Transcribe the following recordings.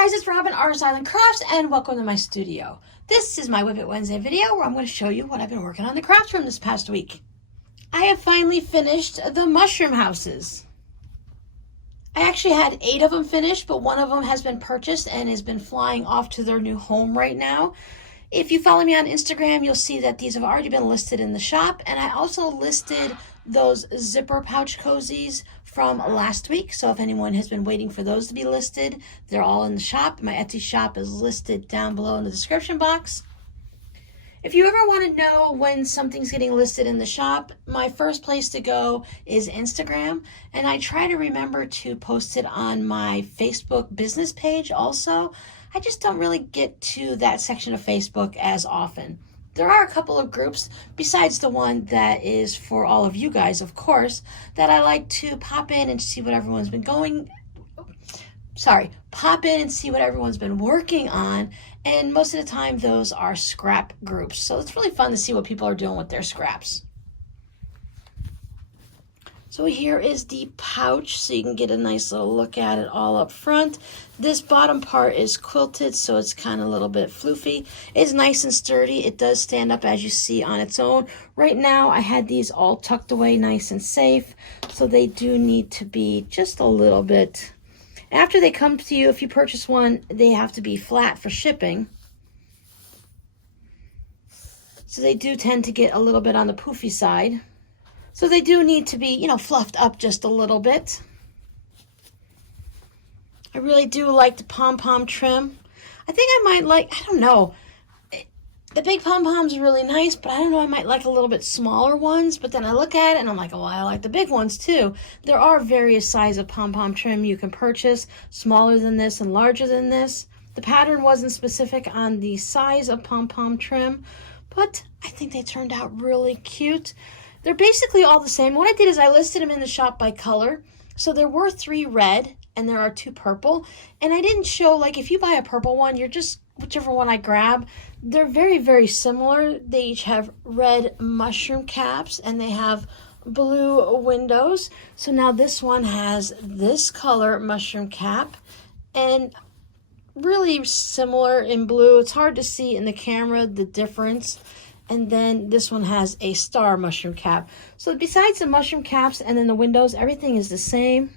guys, it's Robin, RsIslandCrafts, and welcome to my studio. This is my Whip It Wednesday video where I'm going to show you what I've been working on the craft room this past week. I have finally finished the mushroom houses. I actually had 8 of them finished, but one of them has been purchased and has been flying off to their new home right now. If you follow me on Instagram, you'll see that these have already been listed in the shop, and I also listed those zipper pouch cozies from last week. So if anyone has been waiting for those to be listed, they're all in the shop. My Etsy shop is listed down below in the description box. If you ever want to know when something's getting listed in the shop, my first place to go is Instagram, and I try to remember to post it on my Facebook business page also. I just don't really get to that section of Facebook as often. There are a couple of groups, besides the one that is for all of you guys, of course, that I like to pop in and see what everyone's been working on, and most of the time those are scrap groups. So it's really fun to see what people are doing with their scraps. So here is the pouch, so you can get a nice little look at it all up front. This bottom part is quilted, so it's kind of a little bit floofy. It's nice and sturdy. It does stand up, as you see, on its own. Right now, I had these all tucked away nice and safe, so they do need to be just a little bit. After they come to you, if you purchase one, they have to be flat for shipping. So they do tend to get a little bit on the poofy side. So they do need to be, fluffed up just a little bit. I really do like the pom-pom trim. I think I might like, I don't know. The big pom-poms are really nice, but I don't know, I might like a little bit smaller ones. But then I look at it and I'm like, oh, I like the big ones too. There are various sizes of pom-pom trim you can purchase, smaller than this and larger than this. The pattern wasn't specific on the size of pom-pom trim, but I think they turned out really cute. They're basically all the same. What I did is I listed them in the shop by color. So there were 3 red and there are 2 purple. And I didn't show, like, if you buy a purple one, you're just whichever one I grab. They're very, very similar. They each have red mushroom caps and they have blue windows. So now this one has this color mushroom cap and really similar in blue. It's hard to see in the camera the difference. And then this one has a star mushroom cap. So besides the mushroom caps and then the windows, everything is the same.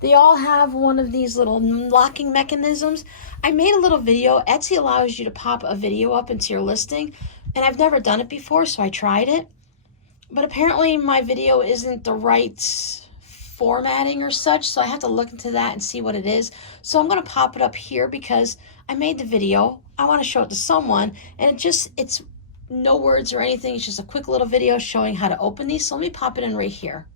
They all have one of these little locking mechanisms. I made a little video. Etsy allows you to pop a video up into your listing. And I've never done it before, so I tried it. But apparently my video isn't the right formatting or such, so I have to look into that and see what it is. So I'm going to pop it up here because I made the video. I want to show it to someone, and it's no words or anything. It's just a quick little video showing how to open these. So let me pop it in right here.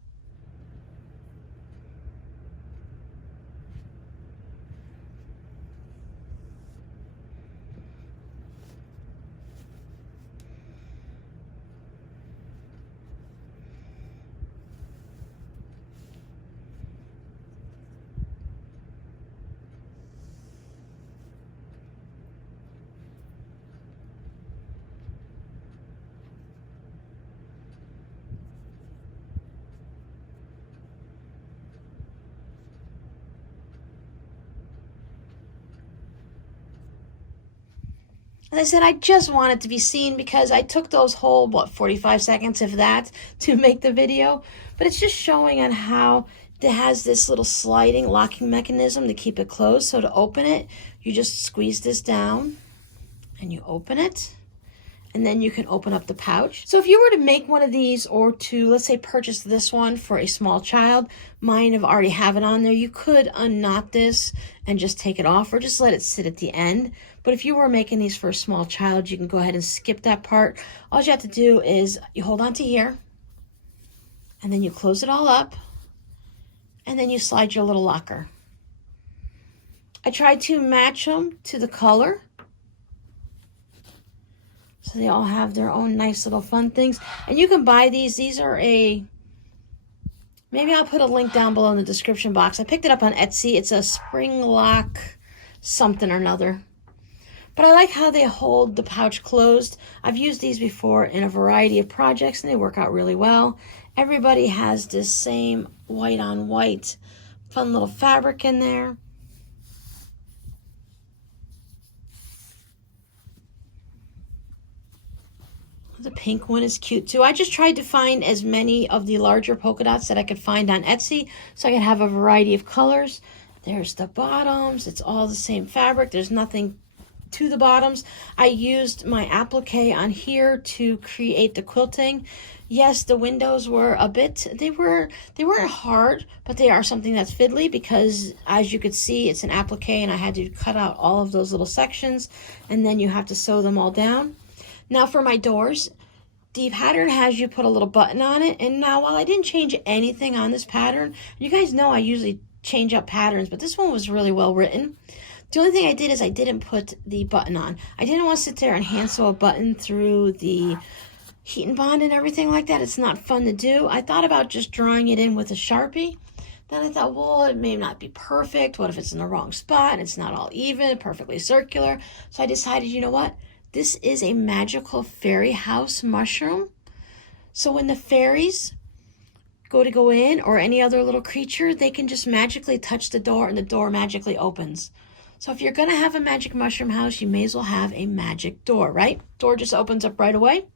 As I said, I just want it to be seen because I took those whole, 45 seconds, if that, to make the video. But it's just showing on how it has this little sliding locking mechanism to keep it closed. So to open it, you just squeeze this down and you open it. And then you can open up the pouch. So if you were to make one of these or to, let's say, purchase this one for a small child, mine already have it on there, you could unknot this and just take it off or just let it sit at the end. But if you were making these for a small child, you can go ahead and skip that part. All you have to do is you hold on to here and then you close it all up and then you slide your little locker. I tried to match them to the color. So they all have their own nice little fun things. And you can buy these. These are maybe I'll put a link down below in the description box. I picked it up on Etsy. It's a spring lock something or another. But I like how they hold the pouch closed. I've used these before in a variety of projects and they work out really well. Everybody has this same white on white fun little fabric in there. pink one is cute too. I just tried to find as many of the larger polka dots that I could find on Etsy so I could have a variety of colors. There's the bottoms. It's all the same fabric. There's nothing to the bottoms. I used my applique on here to create the quilting. Yes, the windows were a bit, they weren't hard, but they are something that's fiddly because as you could see, it's an applique and I had to cut out all of those little sections and then you have to sew them all down. Now for my doors, the pattern has you put a little button on it. And now while I didn't change anything on this pattern, you guys know I usually change up patterns, but this one was really well written. The only thing I did is I didn't put the button on. I didn't want to sit there and hand sew a button through the heat and bond and everything like that. It's not fun to do. I thought about just drawing it in with a Sharpie. Then I thought, well, it may not be perfect. What if it's in the wrong spot and it's not all even, perfectly circular? So I decided, you know what? This is a magical fairy house mushroom. So when the fairies go in or any other little creature, they can just magically touch the door and the door magically opens. So if you're going to have a magic mushroom house, you may as well have a magic door, right? Door just opens up right away.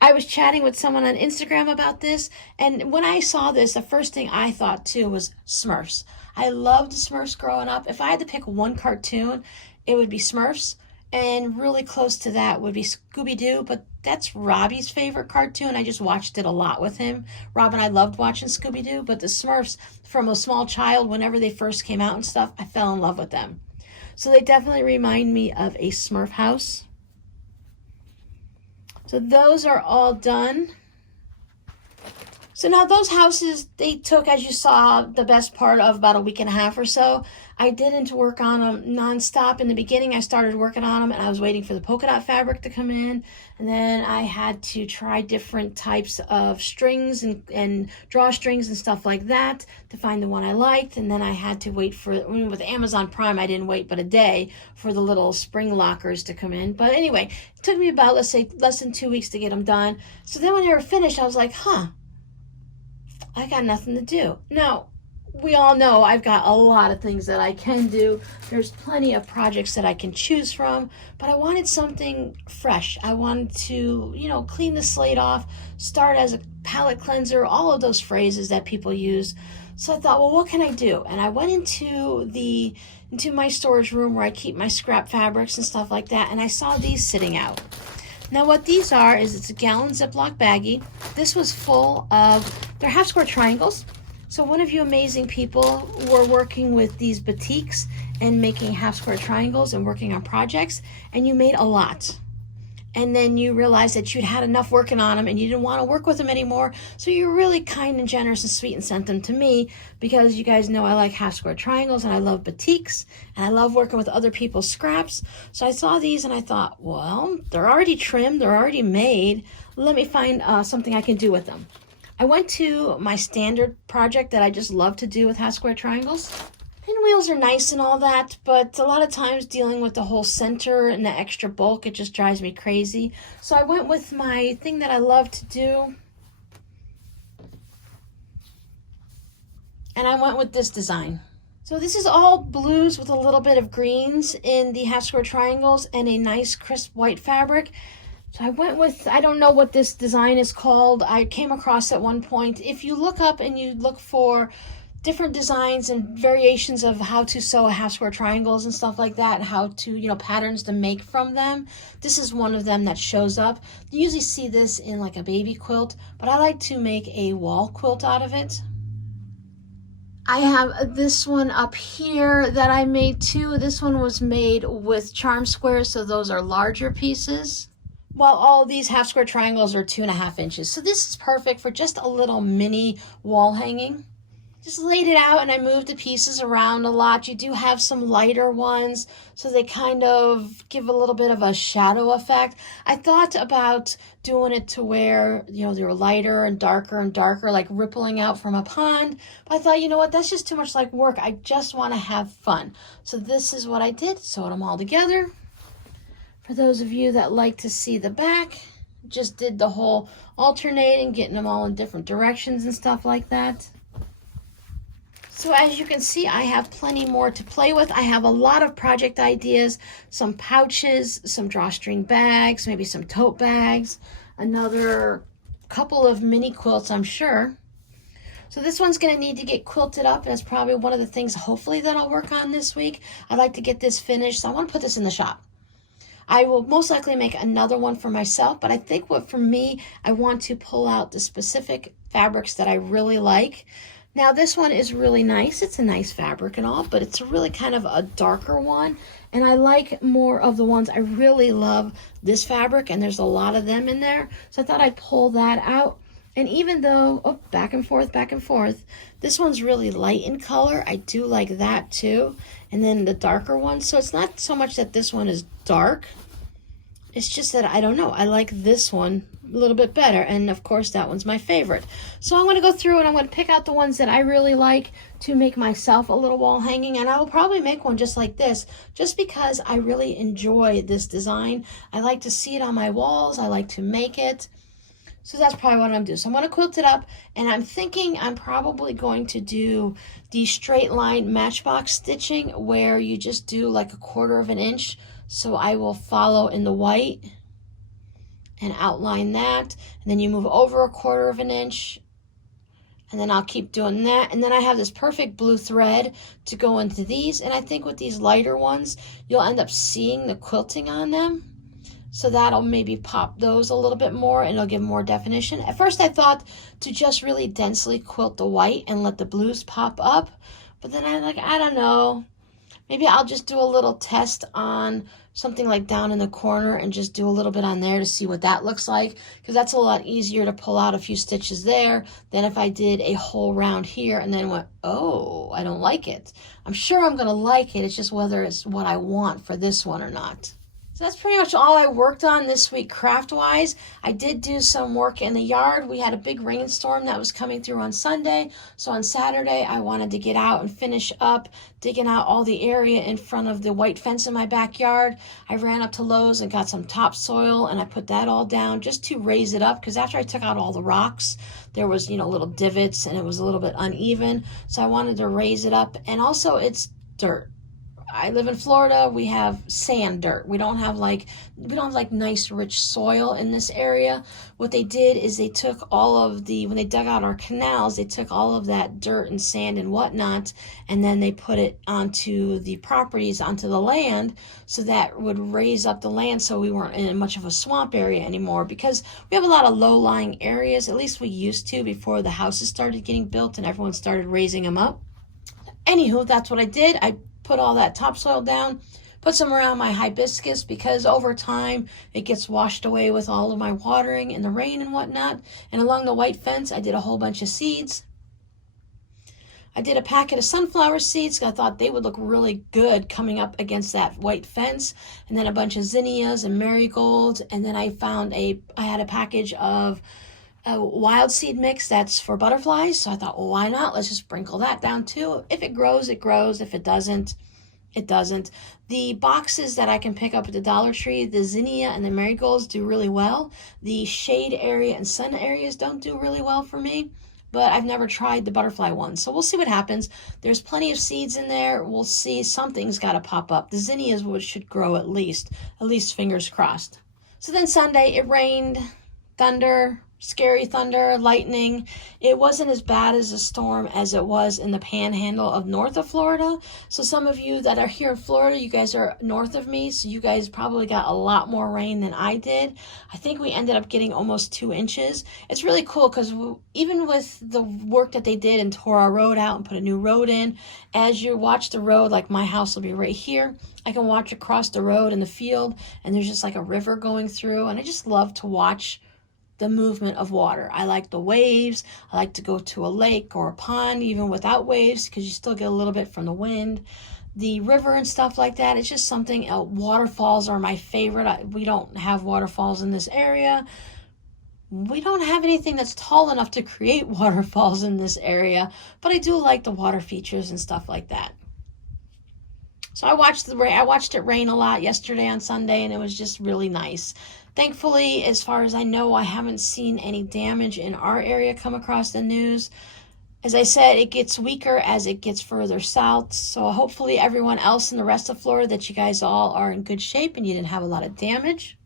I was chatting with someone on Instagram about this, and when I saw this, the first thing I thought too was Smurfs. I loved the Smurfs growing up. If I had to pick one cartoon, it would be Smurfs, and really close to that would be Scooby-Doo, but that's Robbie's favorite cartoon. I just watched it a lot with him. Rob and I loved watching Scooby-Doo, but the Smurfs, from a small child, whenever they first came out and stuff, I fell in love with them. So they definitely remind me of a Smurf house. So those are all done. So now those houses, they took, as you saw, the best part of about a week and a half or so. I didn't work on them nonstop. In the beginning, I started working on them and I was waiting for the polka dot fabric to come in. And then I had to try different types of strings and drawstrings and stuff like that to find the one I liked. And then I had to wait for, with Amazon Prime, I didn't wait but a day for the little spring lockers to come in. But anyway, it took me about, let's say, less than 2 weeks to get them done. So then when they were finished, I was like, I got nothing to do. Now, we all know I've got a lot of things that I can do. There's plenty of projects that I can choose from, but I wanted something fresh. I wanted to, clean the slate off, start as a palette cleanser, all of those phrases that people use. So I thought, well, what can I do? And I went into my storage room where I keep my scrap fabrics and stuff like that, and I saw these sitting out. Now what these are is it's a gallon Ziploc baggie. This was full of, they're half square triangles. So one of you amazing people were working with these batiks and making half square triangles and working on projects, and you made a lot. And then you realized that you'd had enough working on them and you didn't want to work with them anymore. So you were really kind and generous and sweet and sent them to me because you guys know I like half square triangles and I love batiks and I love working with other people's scraps. So I saw these and I thought, well, they're already trimmed, they're already made. Let me find something I can do with them. I went to my standard project that I just love to do with half square triangles. Pinwheels are nice and all that, but a lot of times dealing with the whole center and the extra bulk, it just drives me crazy. So I went with my thing that I love to do. And I went with this design. So this is all blues with a little bit of greens in the half square triangles and a nice crisp white fabric. So I went with, I don't know what this design is called. I came across at one point. If you look up and you look for different designs and variations of how to sew a half square triangles and stuff like that, and how to, patterns to make from them, this is one of them that shows up. You usually see this in like a baby quilt, but I like to make a wall quilt out of it. I have this one up here that I made too. This one was made with charm squares, so those are larger pieces, while all these half square triangles are 2.5 inches. So this is perfect for just a little mini wall hanging. Just laid it out and I moved the pieces around a lot. You do have some lighter ones, so they kind of give a little bit of a shadow effect. I thought about doing it to where, they were lighter and darker, like rippling out from a pond. But I thought, you know what, that's just too much like work. I just want to have fun. So this is what I did, sewed them all together. For those of you that like to see the back, just did the whole alternating, getting them all in different directions and stuff like that. So as you can see, I have plenty more to play with. I have a lot of project ideas, some pouches, some drawstring bags, maybe some tote bags. another couple of mini quilts, I'm sure. So this one's going to need to get quilted up, and it's probably one of the things, hopefully, that I'll work on this week. I'd like to get this finished, so I want to put this in the shop. I will most likely make another one for myself, but I think for me, I want to pull out the specific fabrics that I really like. Now this one is really nice. It's a nice fabric and all, but it's really kind of a darker one. And I like more of the ones, I really love this fabric, and there's a lot of them in there. So I thought I'd pull that out. And even though, oh, back and forth, this one's really light in color. I do like that too. And then the darker one. So it's not so much that this one is dark. It's just that, I don't know, I like this one a little bit better. And of course, that one's my favorite. So I'm going to go through and I'm going to pick out the ones that I really like to make myself a little wall hanging. And I will probably make one just like this, just because I really enjoy this design. I like to see it on my walls. I like to make it. So that's probably what I'm going to do. So I'm going to quilt it up, and I'm thinking I'm probably going to do the straight line matchbox stitching where you just do like 1/4 of an inch. So I will follow in the white and outline that, and then you move over 1/4 of an inch, and then I'll keep doing that. And then I have this perfect blue thread to go into these, and I think with these lighter ones, you'll end up seeing the quilting on them. So that'll maybe pop those a little bit more, and it'll give more definition. At first I thought to just really densely quilt the white and let the blues pop up. But then I don't know. Maybe I'll just do a little test on something like down in the corner and just do a little bit on there to see what that looks like. Because that's a lot easier to pull out a few stitches there than if I did a whole round here and then went, oh, I don't like it. I'm sure I'm going to like it. It's just whether it's what I want for this one or not. So that's pretty much all I worked on this week craft-wise. I did do some work in the yard. We had a big rainstorm that was coming through on Sunday. So on Saturday, I wanted to get out and finish up digging out all the area in front of the white fence in my backyard. I ran up to Lowe's and got some topsoil, and I put that all down just to raise it up, because after I took out all the rocks, there was, little divots and it was a little bit uneven. So I wanted to raise it up, and also it's dirt. I live in Florida. We have sand dirt. We don't have like nice rich soil in this area. What they did is they took when they dug out our canals, they took all of that dirt and sand and whatnot, and then they put it onto the properties, onto the land, so that would raise up the land so we weren't in much of a swamp area anymore, because we have a lot of low-lying areas. At least we used to before the houses started getting built and everyone started raising them up. Anywho, that's what I did. I put all that topsoil down, put some around my hibiscus, because over time it gets washed away with all of my watering and the rain and whatnot. And along the white fence, I did a whole bunch of seeds. I did a packet of sunflower seeds. I thought they would look really good coming up against that white fence. And then a bunch of zinnias and marigolds. And then I had a package of a wild seed mix that's for butterflies. So I thought, well, why not? Let's just sprinkle that down too. If it grows, it grows. If it doesn't, it doesn't. The boxes that I can pick up at the Dollar Tree, the zinnia and the marigolds do really well. The shade area and sun areas don't do really well for me, but I've never tried the butterfly ones. So we'll see what happens. There's plenty of seeds in there. We'll see. Something's got to pop up. The zinnias should grow at least fingers crossed. So then Sunday, it rained, thunder, scary thunder, lightning. It wasn't as bad as a storm as it was in the panhandle of north of Florida. So some of you that are here in Florida, you guys are north of me, so you guys probably got a lot more rain than I did. I think we ended up getting almost 2 inches. It's really cool because even with the work that they did and tore our road out and put a new road in, as you watch the road, like my house will be right here, I can watch across the road in the field, and there's just like a river going through, and I just love to watch the movement of water. I like the waves. I like to go to a lake or a pond even without waves, because you still get a little bit from the wind. The river and stuff like that, it's just something. Waterfalls are my favorite. We don't have waterfalls in this area. We don't have anything that's tall enough to create waterfalls in this area, but I do like the water features and stuff like that. So I watched it rain a lot yesterday on Sunday, and it was just really nice. Thankfully, as far as I know, I haven't seen any damage in our area come across the news. As I said, it gets weaker as it gets further south. So hopefully everyone else in the rest of Florida, that you guys all are in good shape and you didn't have a lot of damage.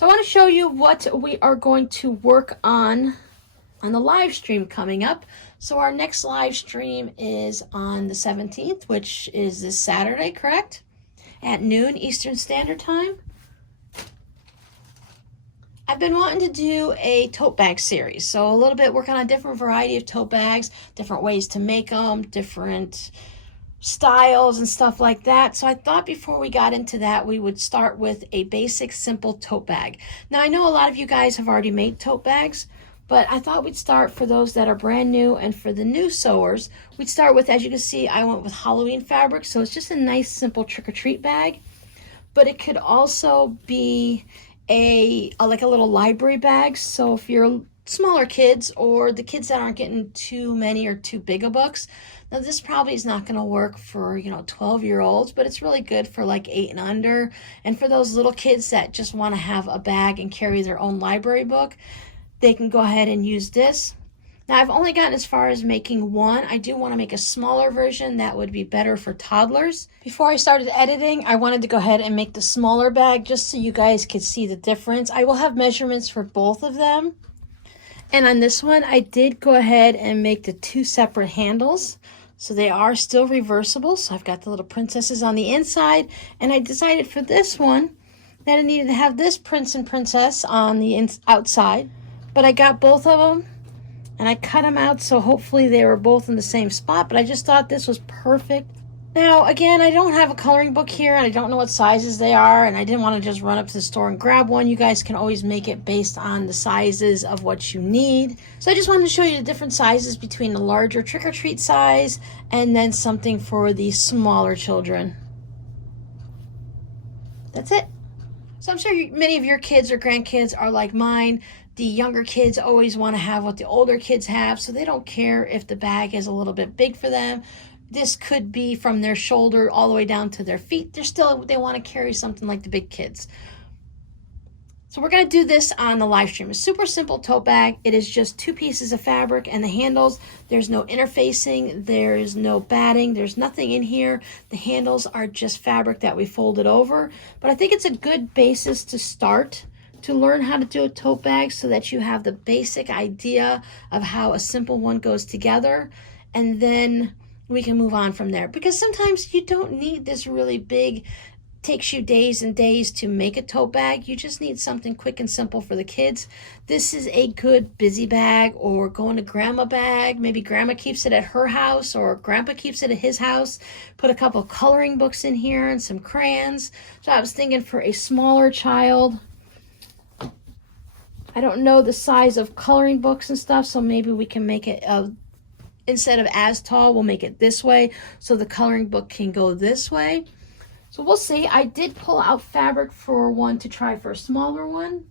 So I want to show you what we are going to work on the live stream coming up. So our next live stream is on the 17th, which is this Saturday, correct? At noon Eastern Standard Time. I've been wanting to do a tote bag series. So a little bit working on a different variety of tote bags, different ways to make them, different styles and stuff like that. So I thought before we got into that, we would start with a basic, simple tote bag. Now I know a lot of you guys have already made tote bags, but I thought we'd start for those that are brand new, and for the new sewers, we'd start with, as you can see, I went with Halloween fabric. So it's just a nice, simple trick-or-treat bag, but it could also be like a little library bag. So if you're smaller kids or the kids that aren't getting too many or too big of books, now this probably is not going to work for 12-year-olds, but it's really good for like 8 and under, and for those little kids that just want to have a bag and carry their own library book, they can go ahead and use this. Now I've only gotten as far as making one. I do want to make a smaller version that would be better for toddlers. Before I started editing, I wanted to go ahead and make the smaller bag just so you guys could see the difference. I will have measurements for both of them. And on this one, I did go ahead and make the 2 separate handles. So they are still reversible. So I've got the little princesses on the inside. And I decided for this one that I needed to have this prince and princess on the outside. But I got both of them. And I cut them out, so hopefully they were both in the same spot, but I just thought this was perfect. Now, again, I don't have a coloring book here, and I don't know what sizes they are, and I didn't want to just run up to the store and grab one. You guys can always make it based on the sizes of what you need. So I just wanted to show you the different sizes between the larger trick-or-treat size and then something for the smaller children. That's it. So I'm sure many of your kids or grandkids are like mine. The younger kids always want to have what the older kids have, so they don't care if the bag is a little bit big for them. This could be from their shoulder all the way down to their feet. They want to carry something like the big kids. So we're going to do this on the live stream. A super simple tote bag. It is just 2 pieces of fabric and the handles. There's no interfacing. There's no batting. There's nothing in here. The handles are just fabric that we folded over. But I think it's a good basis to start to learn how to do a tote bag so that you have the basic idea of how a simple one goes together, and then we can move on from there, because sometimes you don't need this really big, takes you days and days to make a tote bag. You just need something quick and simple for the kids. This is a good busy bag, or going to grandma bag. Maybe grandma keeps it at her house or grandpa keeps it at his house. Put a couple coloring books in here and some crayons. So I was thinking for a smaller child, I don't know the size of coloring books and stuff, so maybe we can make it, instead of as tall, we'll make it this way, so the coloring book can go this way. So we'll see. I did pull out fabric for one to try for a smaller one.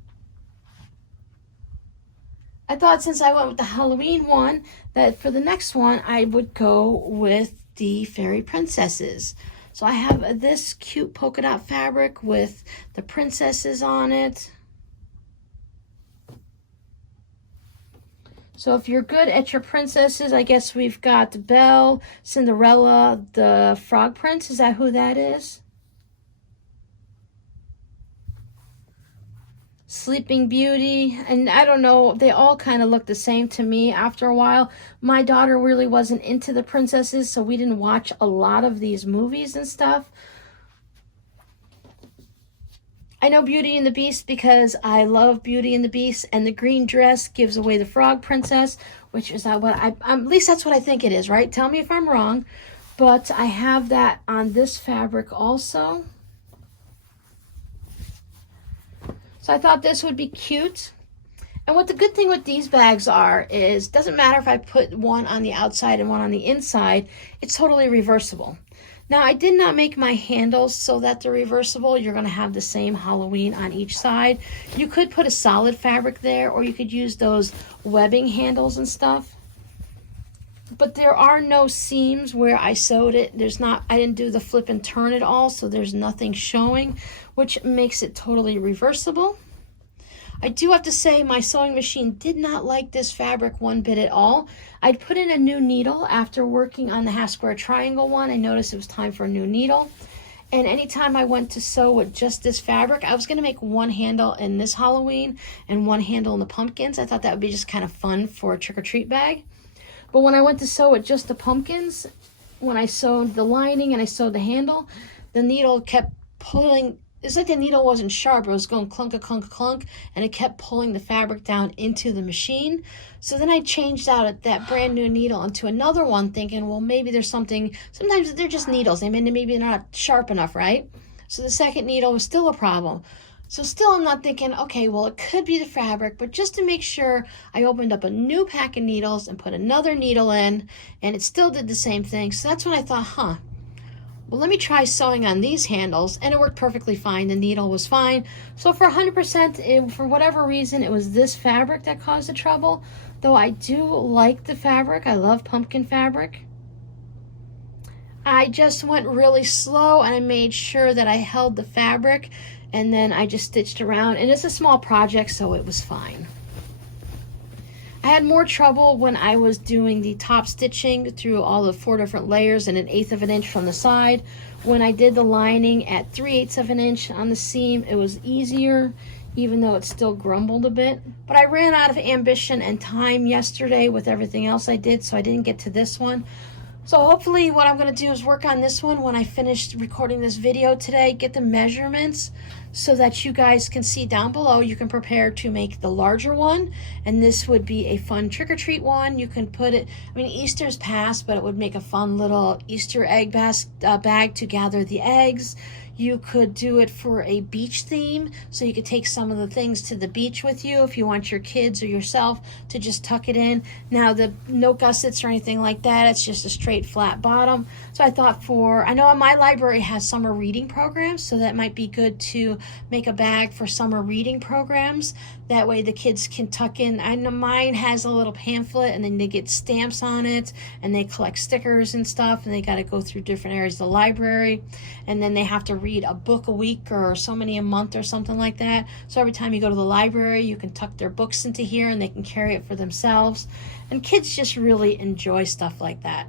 I thought since I went with the Halloween one, that for the next one, I would go with the fairy princesses. So I have this cute polka dot fabric with the princesses on it. So if you're good at your princesses, I guess we've got Belle, Cinderella, the Frog Prince. Is that who that is? Sleeping Beauty. And I don't know, they all kind of look the same to me after a while. My daughter really wasn't into the princesses, so we didn't watch a lot of these movies and stuff. I know Beauty and the Beast because I love Beauty and the Beast, and the green dress gives away the Frog Princess, which is what at least that's what I think it is, right? Tell me if I'm wrong. But I have that on this fabric also. So I thought this would be cute. And what the good thing with these bags are is, doesn't matter if I put one on the outside and one on the inside, it's totally reversible. Now, I did not make my handles so that they're reversible. You're going to have the same Halloween on each side. You could put a solid fabric there, or you could use those webbing handles and stuff. But there are no seams where I sewed it. I didn't do the flip and turn at all, so there's nothing showing, which makes it totally reversible. I do have to say my sewing machine did not like this fabric one bit at all. I'd put in a new needle after working on the half square triangle one. I noticed it was time for a new needle. And anytime I went to sew with just this fabric, I was going to make one handle in this Halloween and one handle in the pumpkins. I thought that would be just kind of fun for a trick-or-treat bag. But when I went to sew with just the pumpkins, when I sewed the lining and I sewed the handle, the needle kept pulling. It's like the needle wasn't sharp. It was going clunk, clunk, clunk, and it kept pulling the fabric down into the machine. So then I changed out that brand new needle into another one, thinking, well, maybe there's something. Sometimes they're just needles. Maybe they're not sharp enough, right? So the second needle was still a problem. So still I'm not thinking, okay, well, it could be the fabric, but just to make sure, I opened up a new pack of needles and put another needle in, and it still did the same thing. So that's when I thought, well, let me try sewing on these handles, and it worked perfectly fine. The needle was fine. So for 100%, for whatever reason, it was this fabric that caused the trouble. Though I do like the fabric. I love pumpkin fabric. I just went really slow, and I made sure that I held the fabric, and then I just stitched around. And it's a small project, so it was fine. I had more trouble when I was doing the top stitching through all the 4 different layers and 1/8 of an inch from the side. When I did the lining at 3/8 of an inch on the seam, it was easier, even though it still grumbled a bit. But I ran out of ambition and time yesterday with everything else I did, so I didn't get to this one. So hopefully what I'm going to do is work on this one when I finish recording this video today, get the measurements so that you guys can see down below. You can prepare to make the larger one, and this would be a fun trick-or-treat one. You can put it, I mean, Easter's past, but it would make a fun little Easter egg bag to gather the eggs. You could do it for a beach theme, so you could take some of the things to the beach with you if you want your kids or yourself to just tuck it in. Now, no gussets or anything like that. It's just a straight flat bottom. So I thought I know my library has summer reading programs, so that might be good to make a bag for summer reading programs. That way the kids can tuck in. I know mine has a little pamphlet, and then they get stamps on it, and they collect stickers and stuff, and they got to go through different areas of the library, and then they have to read a book a week or so many a month or something like that. So every time you go to the library, you can tuck their books into here, and they can carry it for themselves. And kids just really enjoy stuff like that.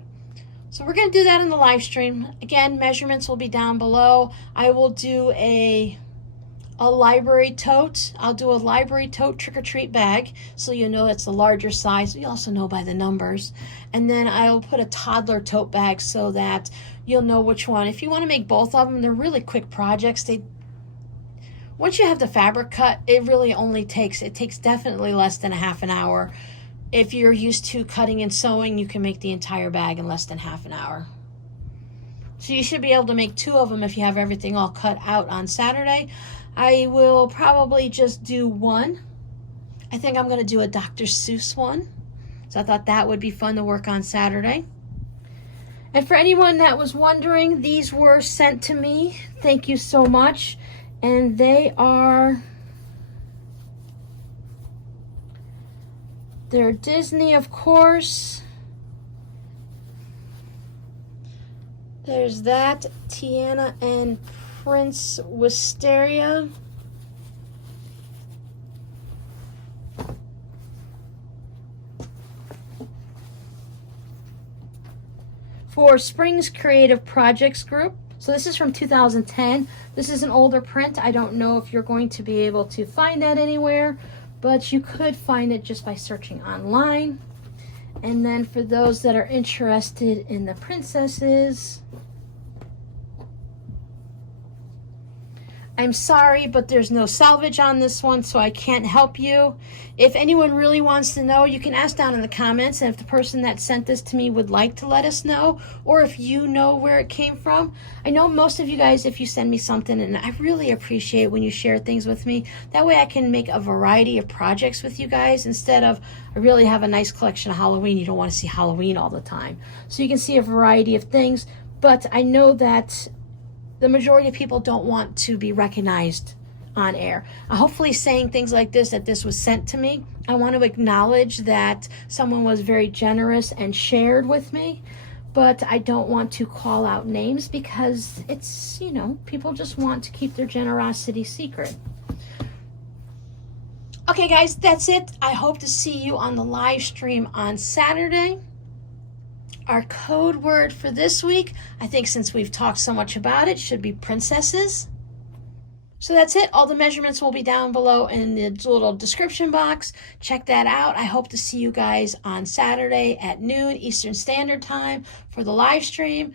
So we're going to do that in the live stream. Again, measurements will be down below. I will do a library tote. I'll do a library tote trick-or-treat bag, so you know it's the larger size. You also know by the numbers. And then I'll put a toddler tote bag so that you'll know which one. If you want to make both of them, they're really quick projects. Once you have the fabric cut, it really only takes definitely less than a half an hour. If you're used to cutting and sewing, you can make the entire bag in less than half an hour. So you should be able to make 2 of them if you have everything all cut out on Saturday. I will probably just do 1. I think I'm going to do a Dr. Seuss one. So I thought that would be fun to work on Saturday. And for anyone that was wondering, these were sent to me. Thank you so much. And they're Disney, of course. There's that, Tiana and Prince Wisteria. For Spring's Creative Projects Group. So this is from 2010. This is an older print. I don't know if you're going to be able to find that anywhere, but you could find it just by searching online. And then for those that are interested in the princesses, I'm sorry, but there's no salvage on this one, so I can't help you. If anyone really wants to know, you can ask down in the comments, and if the person that sent this to me would like to let us know, or if you know where it came from. I know most of you guys, if you send me something, and I really appreciate when you share things with me. That way I can make a variety of projects with you guys, instead of, I really have a nice collection of Halloween. You don't want to see Halloween all the time. So you can see a variety of things, but I know that the majority of people don't want to be recognized on air. Hopefully saying things like this, that this was sent to me, I want to acknowledge that someone was very generous and shared with me, but I don't want to call out names because it's, you know, people just want to keep their generosity secret. Okay guys, that's it. I hope to see you on the live stream on Saturday. Our code word for this week, I think since we've talked so much about it, should be princesses. So that's it. All the measurements will be down below in the little description box. Check that out. I hope to see you guys on Saturday at noon Eastern Standard Time for the live stream.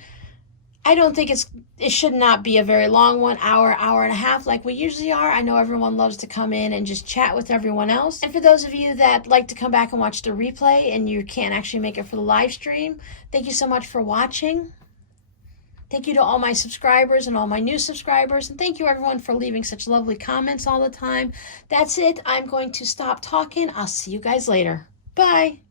I don't think it should not be a very long one, hour and a half like we usually are. I know everyone loves to come in and just chat with everyone else. And for those of you that like to come back and watch the replay and you can't actually make it for the live stream, thank you so much for watching. Thank you to all my subscribers and all my new subscribers. And thank you everyone for leaving such lovely comments all the time. That's it. I'm going to stop talking. I'll see you guys later. Bye.